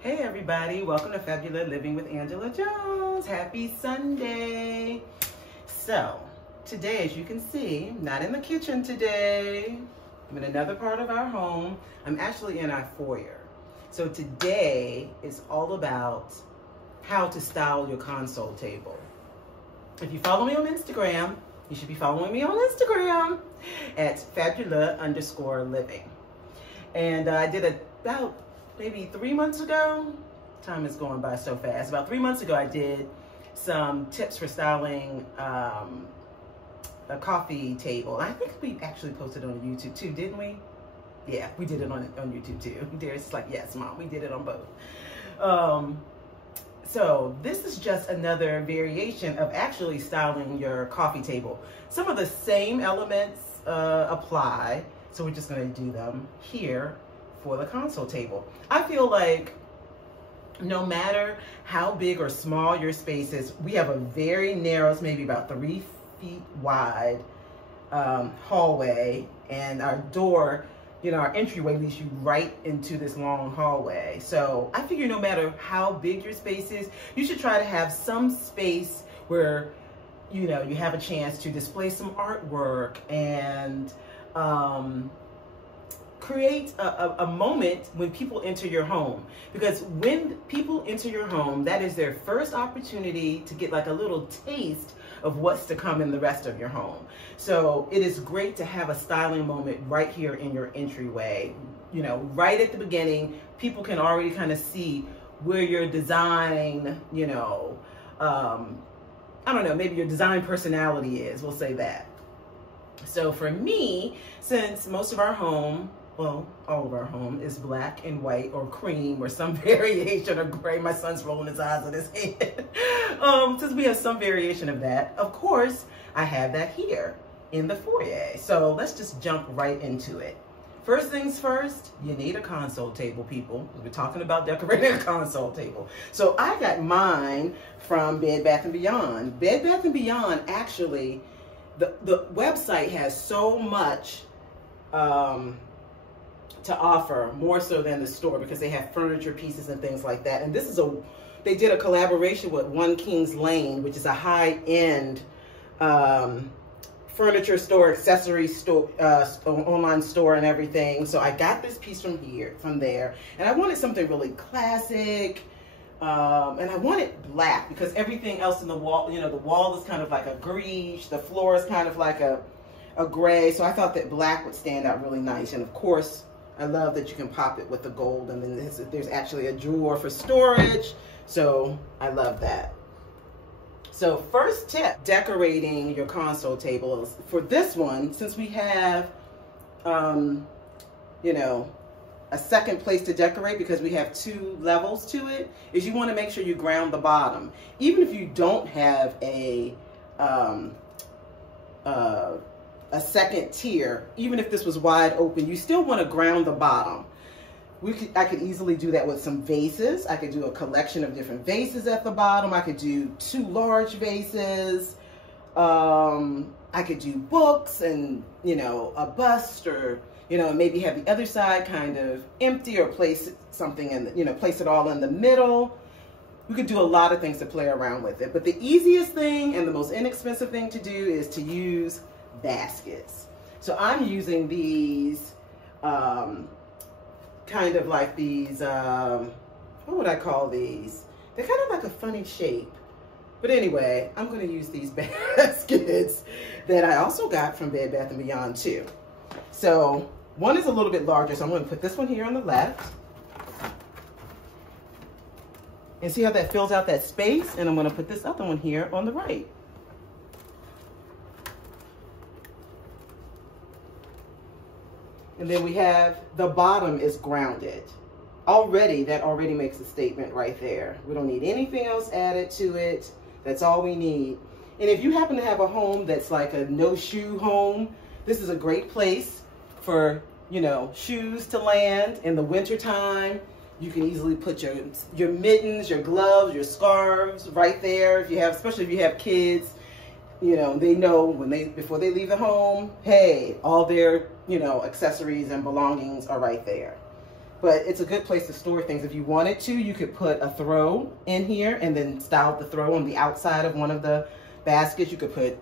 Hey everybody, welcome to Fabulous Living with Angela Jones. Happy Sunday. So, today as you can see, not in the kitchen today. I'm in another part of our home. I'm actually in our foyer. So today is all about how to style your console table. If you follow me on Instagram, you should be following me on Instagram at Fabuleux_living. And I did about maybe 3 months ago. Time is going by so fast. About 3 months ago, I did some tips for styling a coffee table. I think we actually posted on YouTube too, didn't we? Yeah, we did it on YouTube too. There's like, yes, Mom, we did it on both. So this is just another variation of actually styling your coffee table. Some of the same elements apply, so we're just going to do them here for the console table. I feel like no matter how big or small your space is, we have a very narrow, it's maybe about 3 feet wide hallway, and our door, you know, our entryway leads you right into this long hallway. So I figure no matter how big your space is, you should try to have some space where, you know, you have a chance to display some artwork and create a moment when people enter your home. Because when people enter your home, that is their first opportunity to get like a little taste of what's to come in the rest of your home. So it is great to have a styling moment right here in your entryway. You know, right at the beginning, people can already kind of see where your design, you know, I don't know, maybe your design personality is, we'll say that. So for me, since most of our home, well, all of our home is black and white or cream or some variation of gray. My son's rolling his eyes on his head. Since we have some variation of that, of course, I have that here in the foyer. So let's just jump right into it. First things first, you need a console table, people. We're talking about decorating a console table. So I got mine from Bed Bath & Beyond. Bed Bath & Beyond, actually, the website has so much to offer, more so than the store, because they have furniture pieces and things like that. And this is they did a collaboration with One Kings Lane, which is a high-end furniture store, accessory store, online store and everything. So I got this piece from there, and I wanted something really classic, and I wanted black because everything else in the wall, you know, the wall is kind of like a greige, the floor is kind of like a gray, so I thought that black would stand out really nice. And of course, I love that you can pop it with the gold, and then there's actually a drawer for storage, so I love that. So first tip, decorating your console table. For this one, since we have, you know, a second place to decorate because we have 2 levels to it, is you want to make sure you ground the bottom. Even if you don't have a second tier, even if this was wide open, you still want to ground the bottom. I could easily do that with some vases. I could do a collection of different vases at the bottom. I could do 2 large vases. I could do books and, you know, a bust, or, you know, maybe have the other side kind of empty, or place something in, you know, place it all in the middle. We could do a lot of things to play around with it. But the easiest thing and the most inexpensive thing to do is to use baskets. So I'm using these kind of like these, what would I call these? They're kind of like a funny shape. But anyway, I'm going to use these baskets that I also got from Bed Bath & Beyond too. So one is a little bit larger, so I'm going to put this one here on the left. And see how that fills out that space? And I'm going to put this other one here on the right. And then we have, the bottom is grounded. Already, that already makes a statement right there. We don't need anything else added to it. That's all we need. And if you happen to have a home that's like a no-shoe home, this is a great place for, you know, shoes to land in the wintertime. You can easily put your mittens, your gloves, your scarves right there. If you have, especially if you have kids, you know, they know when before they leave the home, hey, all their, you know, accessories and belongings are right there. but it's a good place to store things. If you wanted to, you could put a throw in here and then style the throw on the outside of one of the baskets. You could put,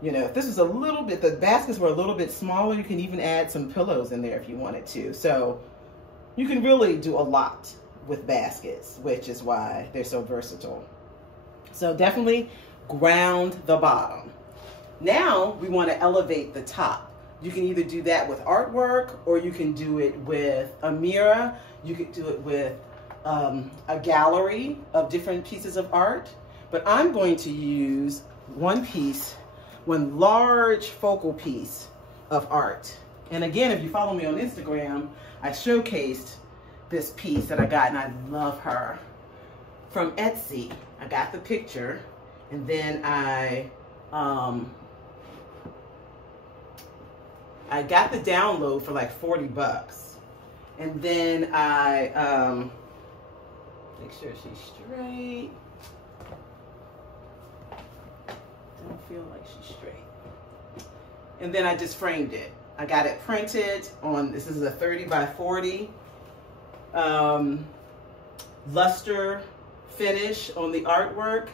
you know, if this is a little bit, the baskets were a little bit smaller, you can even add some pillows in there if you wanted to. So you can really do a lot with baskets, which is why they're so versatile. So definitely ground the bottom. Now we want to elevate the top. You can either do that with artwork, or you can do it with a mirror. You could do it with a gallery of different pieces of art. But I'm going to use one large focal piece of art. And again, if you follow me on Instagram, I showcased this piece that I got, and I love her. From Etsy, I got the picture, and then I got the download for like 40 bucks. And then I make sure she's straight. Don't feel like she's straight. And then I just framed it. I got it printed on, this is a 30 by 40 luster finish on the artwork.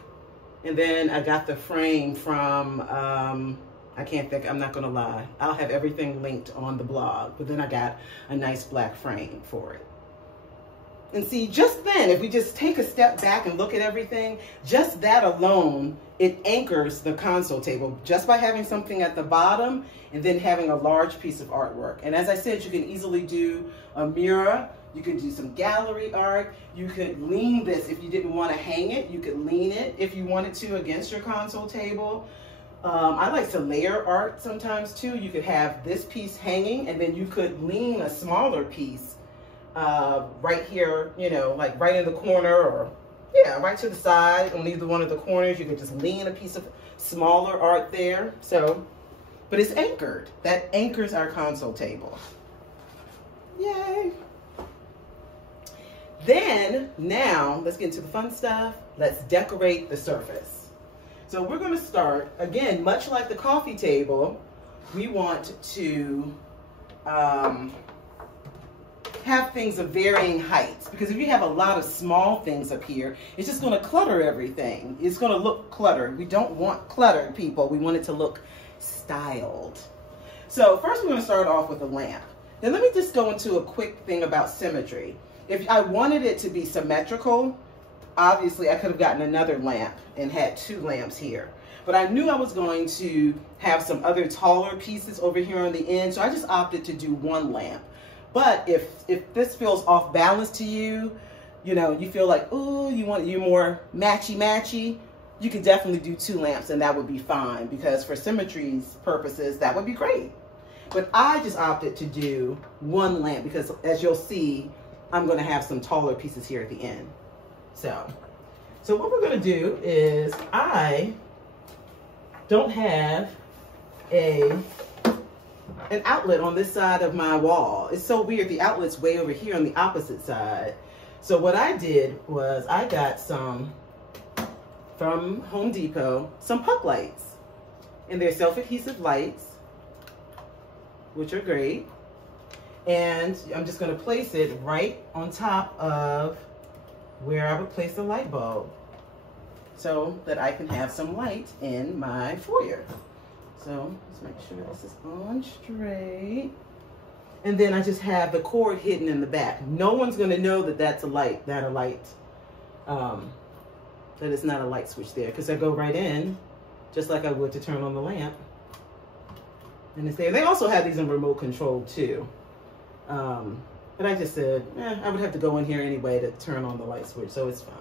And then I got the frame from, I can't think, I'm not gonna lie. I'll have everything linked on the blog, but then I got a nice black frame for it. And see, just then, if we just take a step back and look at everything, just that alone, it anchors the console table just by having something at the bottom and then having a large piece of artwork. And as I said, you can easily do a mirror. You could do some gallery art. You could lean this if you didn't want to hang it. You could lean it if you wanted to against your console table. I like to layer art sometimes too. You could have this piece hanging, and then you could lean a smaller piece right here, you know, like right in the corner, or yeah, right to the side on either one of the corners. You could just lean a piece of smaller art there. So, but it's anchored. That anchors our console table. Yay. Then, now, let's get into the fun stuff. Let's decorate the surface. So we're going to start, again, much like the coffee table, we want to have things of varying heights. Because if you have a lot of small things up here, it's just going to clutter everything. It's going to look cluttered. We don't want cluttered, people. We want it to look styled. So first we're going to start off with a lamp. Now let me just go into a quick thing about symmetry. If I wanted it to be symmetrical, obviously I could have gotten another lamp and had 2 lamps here. But I knew I was going to have some other taller pieces over here on the end, so I just opted to do 1 lamp. But if this feels off balance to you, you know, you feel like, ooh, you more matchy, you could definitely do 2 lamps and that would be fine, because for symmetry's purposes, that would be great. But I just opted to do 1 lamp because, as you'll see, I'm going to have some taller pieces here at the end. So what we're going to do is, I don't have an outlet on this side of my wall. It's so weird. The outlet's way over here on the opposite side. So what I did was I got some from Home Depot, some puck lights. And they're self-adhesive lights, which are great. And I'm just going to place it right on top of where I would place the light bulb, so that I can have some light in my foyer. So let's make sure this is on straight. And then I just have the cord hidden in the back. No one's going to know that that's a light, that it's not a light switch there, because I go right in, just like I would to turn on the lamp. And it's there. They also have these in remote control too. But I just said, I would have to go in here anyway to turn on the light switch, so it's fine.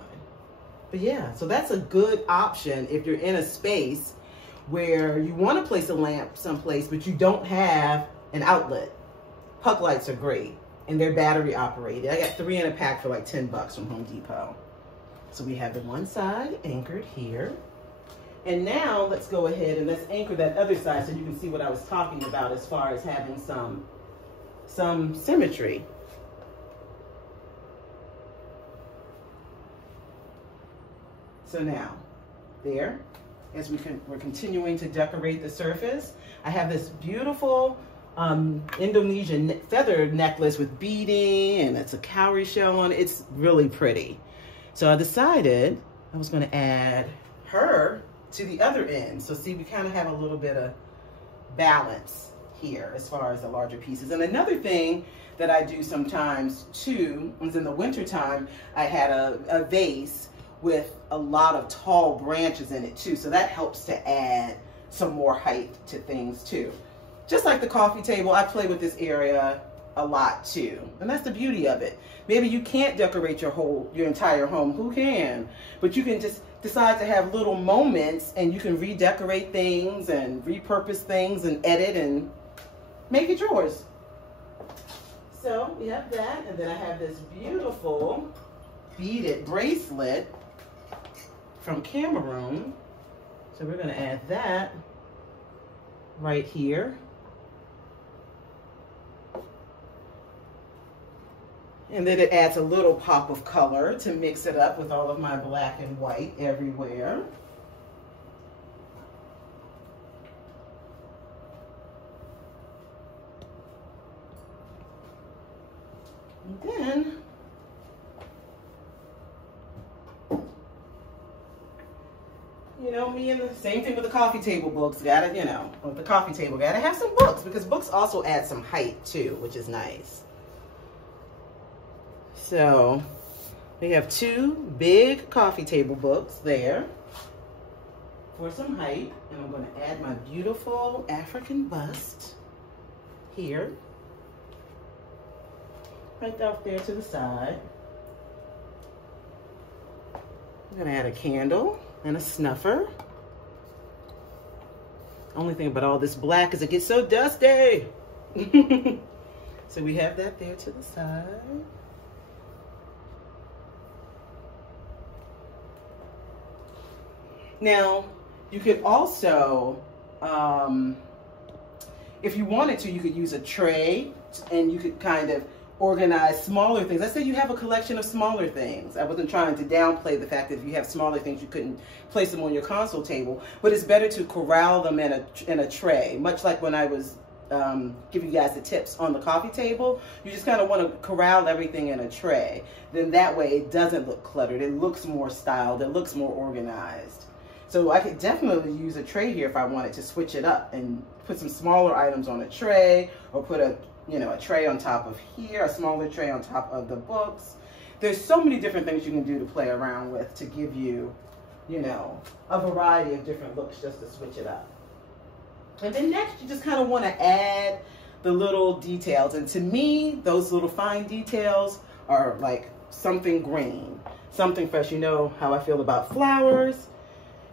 But yeah, so that's a good option if you're in a space where you want to place a lamp someplace, but you don't have an outlet. Puck lights are great, and they're battery operated. I got 3 in a pack for like 10 bucks from Home Depot. So we have the one side anchored here. And now let's go ahead and let's anchor that other side so you can see what I was talking about as far as having some symmetry. So now, as we're continuing to decorate the surface, I have this beautiful Indonesian feather necklace with beading, and it's a cowrie shell on it. It's really pretty. So I decided I was going to add her to the other end. So see, we kind of have a little bit of balance here as far as the larger pieces. And another thing that I do sometimes too is in the winter time, I had a vase with a lot of tall branches in it too. So that helps to add some more height to things too. Just like the coffee table, I play with this area a lot too. And that's the beauty of it. Maybe you can't decorate your entire home. Who can? But you can just decide to have little moments, and you can redecorate things and repurpose things and edit and make it yours. So we have that, and then I have this beautiful beaded bracelet from Cameroon. So we're going to add that right here. And then it adds a little pop of color to mix it up with all of my black and white everywhere. And then you know, me and the same thing with the coffee table books. Gotta, you know, with the coffee table, gotta have some books, because books also add some height too, which is nice. So we have two big coffee table books there for some height. And I'm going to add my beautiful African bust here, right out there to the side. I'm going to add a candle and a snuffer. Only thing about all this black is it gets so dusty. So we have that there to the side. Now, you could also, if you wanted to, you could use a tray, and you could kind of organize smaller things. Let's say you have a collection of smaller things. I wasn't trying to downplay the fact that if you have smaller things, you couldn't place them on your console table, but it's better to corral them in a tray, much like when I was giving you guys the tips on the coffee table. You just kind of want to corral everything in a tray. Then that way it doesn't look cluttered. It looks more styled. It looks more organized. So I could definitely use a tray here if I wanted to switch it up and put some smaller items on a tray, or put a tray on top of here, a smaller tray on top of the books. There's so many different things you can do to play around with to give you, you know, a variety of different looks just to switch it up. And then next, you just kind of want to add the little details. And to me, those little fine details are like something green, something fresh. You know how I feel about flowers.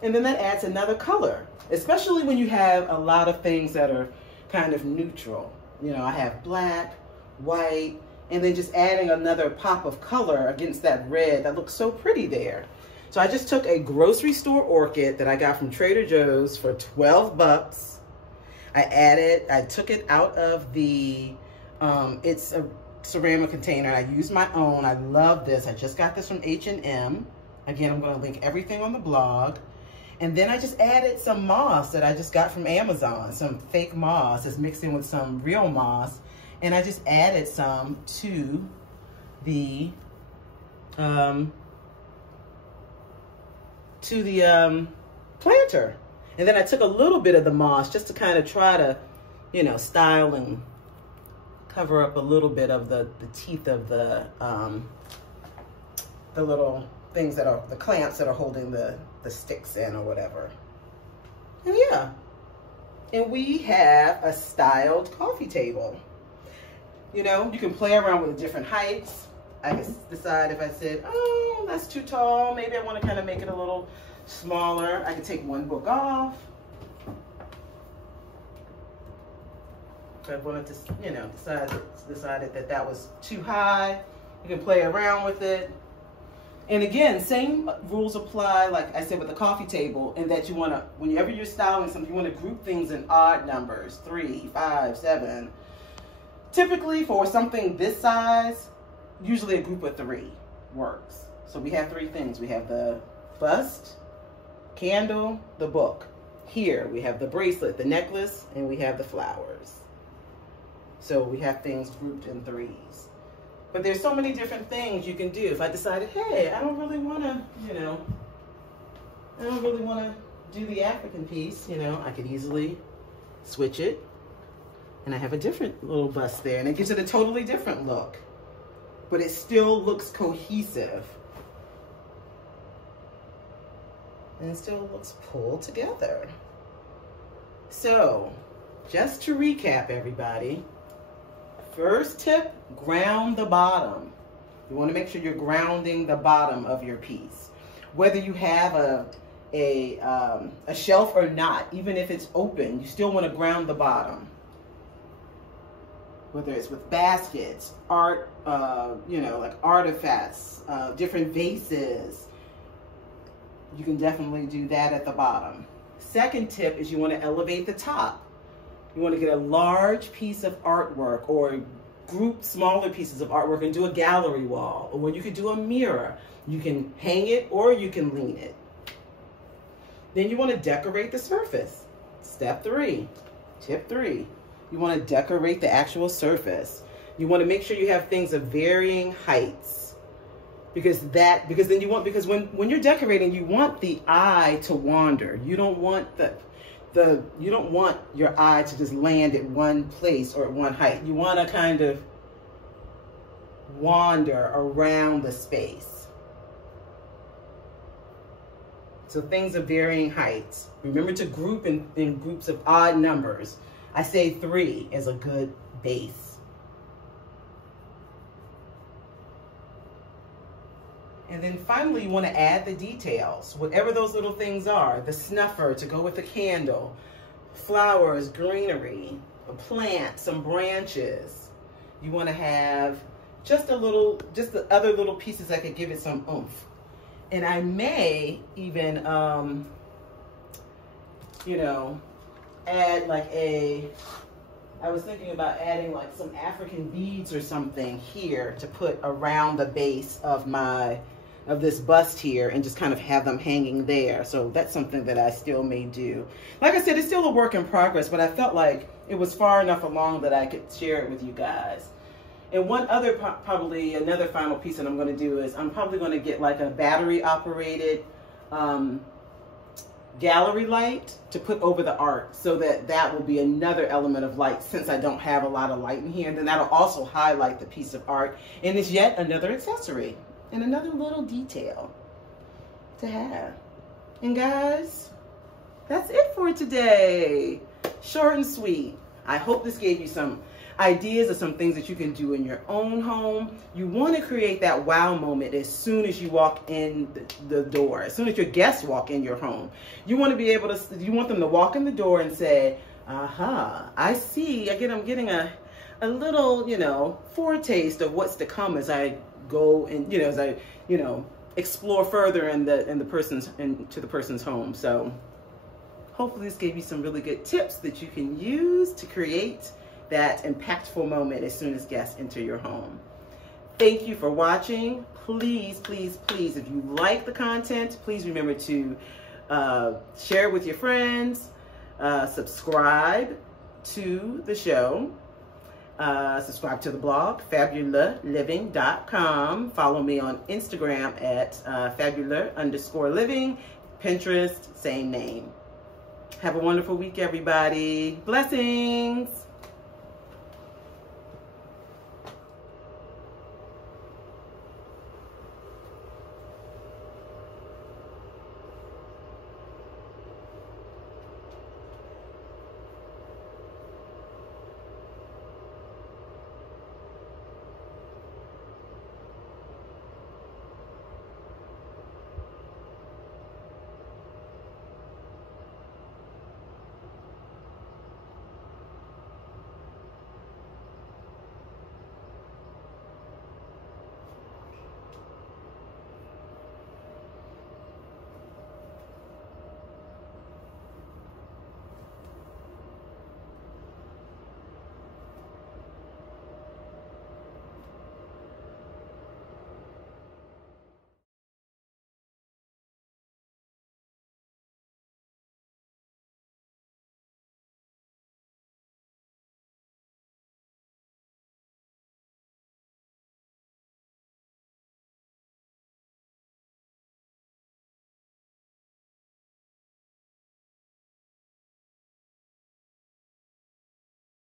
And then that adds another color, especially when you have a lot of things that are kind of neutral. You know, I have black, white, and then just adding another pop of color against that red that looks so pretty there. So I just took a grocery store orchid that I got from Trader Joe's for 12 bucks. I took it out of the, it's a ceramic container. I used my own. I love this. I just got this from H&M. Again, I'm going to link everything on the blog. And then I just added some moss that I just got from Amazon, some fake moss. It's mixed in with some real moss. And I just added some to the planter. And then I took a little bit of the moss just to kind of try to, you know, style and cover up a little bit of the teeth of the little things that are the clamps that are holding the sticks in or whatever. And yeah, and we have a styled coffee table. You know, you can play around with the different heights. I can decide if I said, oh, that's too tall, maybe I want to kind of make it a little smaller. I can take one book off. If I wanted to, you know, decided that that was too high, you can play around with it. And again, same rules apply, like I said, with the coffee table, in that you want to, whenever you're styling something, you want to group things in odd numbers, 3, 5, 7. Typically for something this size, usually a group of 3 works. So we have 3 things. We have the bust, candle, the book. Here we have the bracelet, the necklace, and we have the flowers. So we have things grouped in threes. But there's so many different things you can do. If I decided, hey, I don't really want to, you know, I don't really want to do the African piece, you know, I could easily switch it. And I have a different little bust there, and it gives it a totally different look. But it still looks cohesive. And it still looks pulled together. So, just to recap, everybody. First tip, ground the bottom. You want to make sure you're grounding the bottom of your piece. Whether you have a shelf or not, even if it's open, you still want to ground the bottom. Whether it's with baskets, art, you know, like artifacts, different vases, you can definitely do that at the bottom. Second tip is you want to elevate the top. You want to get a large piece of artwork or group smaller pieces of artwork and do a gallery wall, or you could do a mirror. You can hang it or you can lean it. Then you want to decorate the surface. Step 3, tip 3. You want to decorate the actual surface. You want to make sure you have things of varying heights. Because when you're decorating, you want the eye to wander. You don't want you don't want your eye to just land at one place or at one height. You want to kind of wander around the space. So things of varying heights. Remember to group in groups of odd numbers. I say 3 is a good base. And then finally, you want to add the details, whatever those little things are. The snuffer to go with the candle, flowers, greenery, a plant, some branches. You want to have just the other little pieces that could give it some oomph. And I may even, you know, add like I was thinking about adding like some African beads or something here to put around the base of this bust here and just kind of have them hanging there. So that's something that I still may do. Like I said, it's still a work in progress, but I felt like it was far enough along that I could share it with you guys. And one other, probably another final piece that I'm going to do is I'm probably going to get like a battery operated gallery light to put over the art, so that will be another element of light, since I don't have a lot of light in here. And then that'll also highlight the piece of art, and it's yet another accessory and another little detail to have. And guys, that's it for today. Short and sweet. I hope this gave you some ideas of some things that you can do in your own home. You want to create that wow moment as soon as you walk in the door, as soon as your guests walk in your home. You want to be able to, you want them to walk in the door and say, aha, I see, I'm getting a little, you know, foretaste of what's to come as I go and, you know, as I, you know, explore further into the person's home. So hopefully this gave you some really good tips that you can use to create that impactful moment as soon as guests enter your home. Thank you for watching. Please, please, please, if you like the content, please remember to share it with your friends, subscribe to the show, subscribe to the blog, fabulousliving.com. Follow me on Instagram at fabuleux_living, Pinterest, same name. Have a wonderful week, everybody. Blessings.